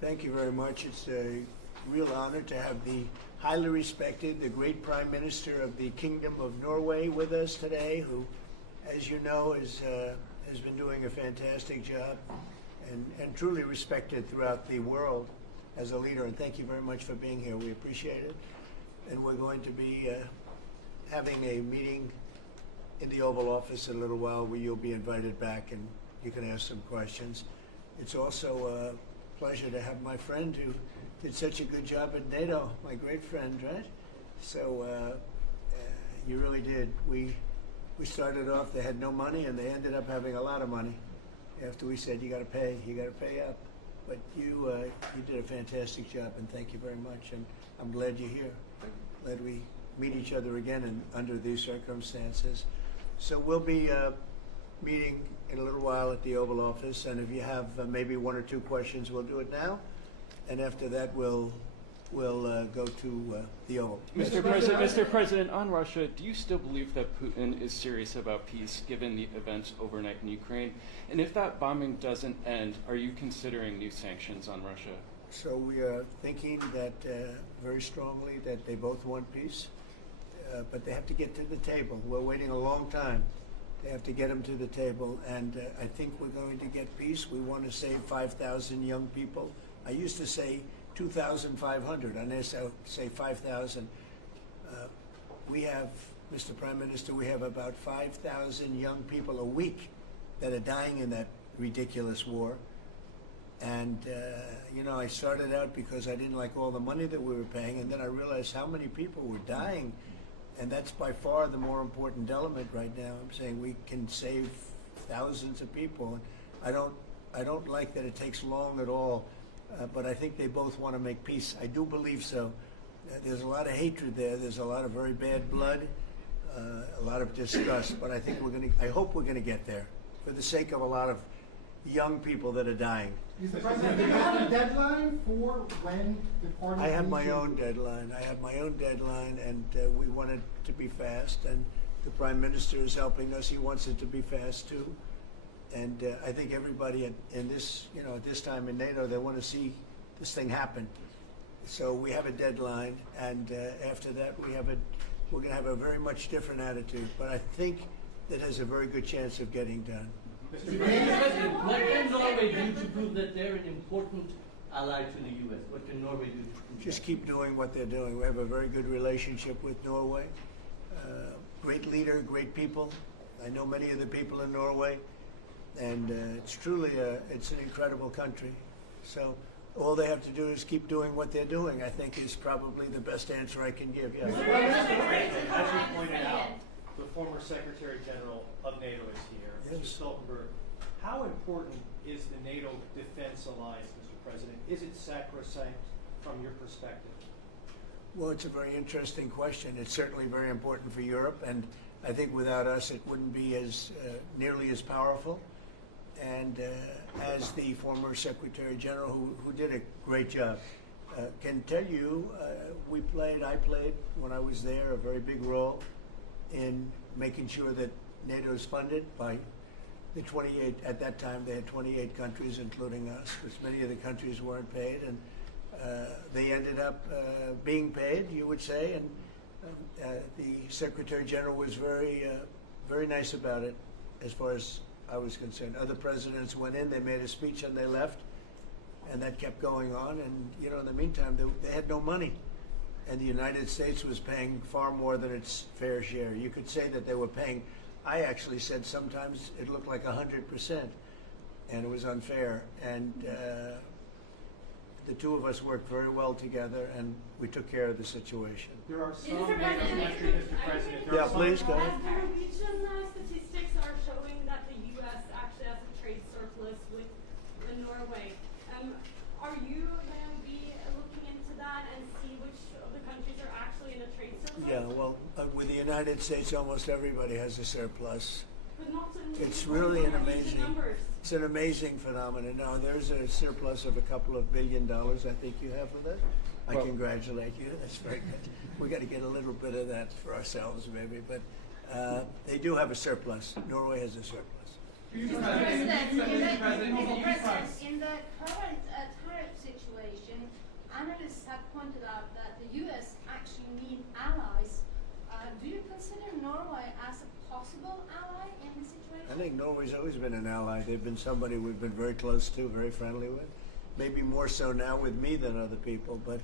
Thank you very much. It's a real honor to have the highly respected, the great Prime Minister of the Kingdom of Norway with us today, who, as you know, has been doing a fantastic job and truly respected throughout the world as a leader. And thank you very much for being here. We appreciate it. And we're going to be having a meeting in the Oval Office in a little while where you'll be invited back and you can ask some questions. It's also a pleasure to have my friend who did such a good job at NATO, my great friend, right? So you really did. We started off, they had no money, and they ended up having a lot of money after we said, you got to pay up. But you did a fantastic job, and thank you very much. And I'm glad you're here. Glad we meet each other again and under these circumstances. So we'll be meeting in a little while at the Oval Office, and if you have maybe one or two questions, we'll do it now. And after that, we'll go to the Oval. Mr. President, on Russia, do you still believe that Putin is serious about peace, given the events overnight in Ukraine? And if that bombing doesn't end, are you considering new sanctions on Russia? So we are thinking that very strongly that they both want peace, but they have to get to the table. We're waiting a long time. They have to get them to the table, and I think we're going to get peace. We want to save 5,000 young people. I used to say 2,500. I now say 5,000. We have, Mr. Prime Minister, we have about 5,000 young people a week that are dying in that ridiculous war. And, you know, I started out because I didn't like all the money that we were paying, and then I realized how many people were dying. And that's by far the more important element right now. I'm saying we can save thousands of people. I don't like that it takes long at all, but I think they both want to make peace. I do believe so. There's a lot of hatred there. There's a lot of very bad blood, a lot of disgust. But I think I hope we're going to get there for the sake of a lot of young people that are dying. Mr. President, do you have a deadline for when the party? I have my own deadline. And we want it to be fast. And the Prime Minister is helping us. He wants it to be fast too. And I think everybody in this, you know, at this time in NATO, they want to see this thing happen. So we have a deadline, and after that, we're going to have a very much different attitude. But I think that has a very good chance of getting done. Mr. President, what can Norway do to prove that they're an important ally to the U.S.? What can Norway do to prove Just that? keep doing what they're doing. We have a very good relationship with Norway. Great leader, great people. I know many of the people in Norway, and it's truly it's an incredible country. So all they have to do is keep doing what they're doing, I think, is probably the best answer I can give. Yes. As you pointed out, the former Secretary General of NATO is here, Mr. Yes. Stoltenberg. How important is the NATO defense alliance, Mr. President? Is it sacrosanct from your perspective? Well, it's a very interesting question. It's certainly very important for Europe, and I think without us it wouldn't be as nearly as powerful. And as the former Secretary General, who did a great job, can tell you, I played when I was there a very big role in making sure that NATO is funded by the 28, at that time they had 28 countries, including us, because many of the countries weren't paid, and they ended up being paid, you would say, and the Secretary General was very nice about it as far as I was concerned. Other presidents went in, they made a speech and they left, and that kept going on, and you know, in the meantime, they had no money. And the United States was paying far more than its fair share. You could say that they were paying, I actually said sometimes it looked like 100%, and it was unfair. And the two of us worked very well together, and we took care of the situation. There are some NATO countries, Mr. President. Yeah, please, go ahead. As the Norwegian statistics are showing that the U.S. actually has a trade surplus with Norway, are you going to be looking into that and see which of the countries are actually in a trade surplus? Yeah, well, with the United States, almost everybody has a surplus. But not in It's really an Norwegian numbers. it's an amazing phenomenon. Now, there's a surplus of a couple of $1 billion, I think you have with it. I congratulate you. That's very good. We got to get a little bit of that for ourselves, maybe. But they do have a surplus. Norway has a surplus. Mr. President, in the current tariff situation, analysts have pointed out that the U.S. actually need allies. Do you consider Norway as a possible ally in this situation? I think Norway's always been an ally. They've been somebody we've been very close to, very friendly with. Maybe more so now with me than other people, but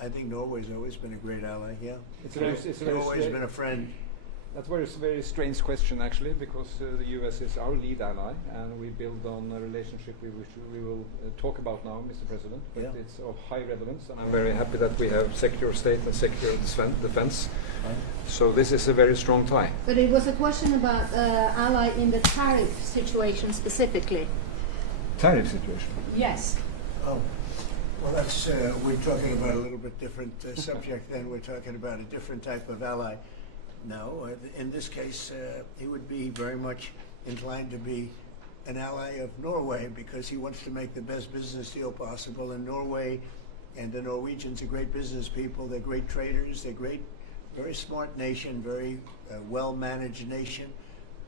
I think Norway's always been a great ally, yeah. It's a very Norway's been a friend. That's a very strange question, actually, because the U.S. is our lead ally, and we build on a relationship which we will talk about now, Mr. President. But Yeah. it's of high relevance, and I'm very happy that we have secure state and secure defense. So this is a very strong tie. But it was a question about ally in the tariff situation specifically. Tariff situation. Yes. Oh, well, that's, we're talking about a little bit different subject then. We're talking about a different type of ally. No, in this case, he would be very much inclined to be an ally of Norway because he wants to make the best business deal possible. And Norway and the Norwegians are great business people. They're great traders. They're great, very smart nation, very well-managed nation.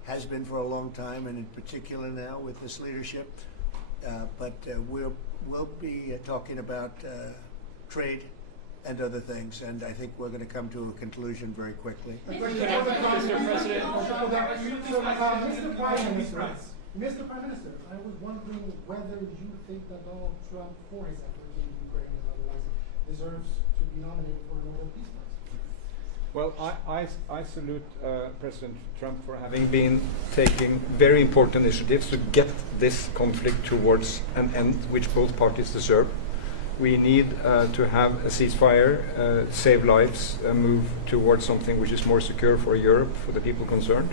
Has been for a long time, and in particular now with this leadership. But we'll be talking about trade and other things, and I think we're going to come to a conclusion very quickly. Mr. President. Mr. Prime Minister, I was wondering whether you think that Donald Trump, for his efforts in Ukraine and otherwise, deserves to be nominated for a Nobel Peace Prize. Well, I salute President Trump for having been taking very important initiatives to get this conflict towards an end which both parties deserve. We need to have a ceasefire, save lives, move towards something which is more secure for Europe, for the people concerned.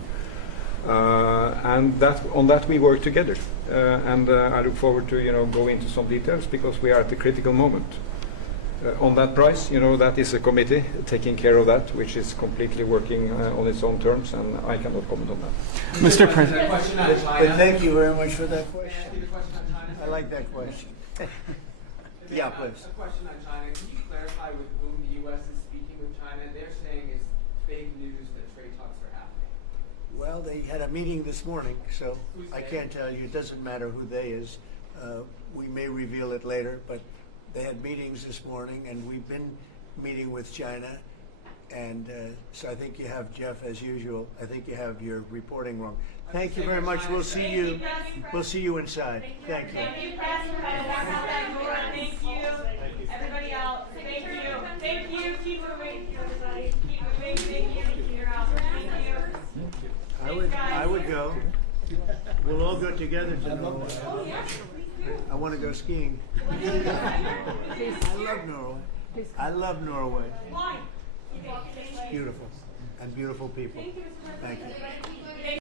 And on that we work together. And I look forward to go into some details because we are at a critical moment. On that price, that is a committee taking care of that, which is completely working on its own terms, and I cannot comment on that. Mr. President. But thank you very much for that question. I like that question. Yeah, please. A question on China. Can you clarify with whom the U.S. is speaking with China? They're saying it's fake news that trade talks are happening. Well, they had a meeting this morning, so I can't tell you. It doesn't matter who they is. We may reveal it later, but they had meetings this morning, and we've been meeting with China. And so I think you have, Jeff, as usual, I think you have your reporting wrong. Thank you very much. We'll see you. We'll see you inside. Thank you. Thank you, President. Thank you. Everybody else. Thank you. Thank you. Keep moving, everybody. Keep moving. Thank you. You're out. Thank you. I would go. We'll all go together to Norway. I want to go skiing. I love Norway. I love Norway. Why? Beautiful. And beautiful people. Thank you.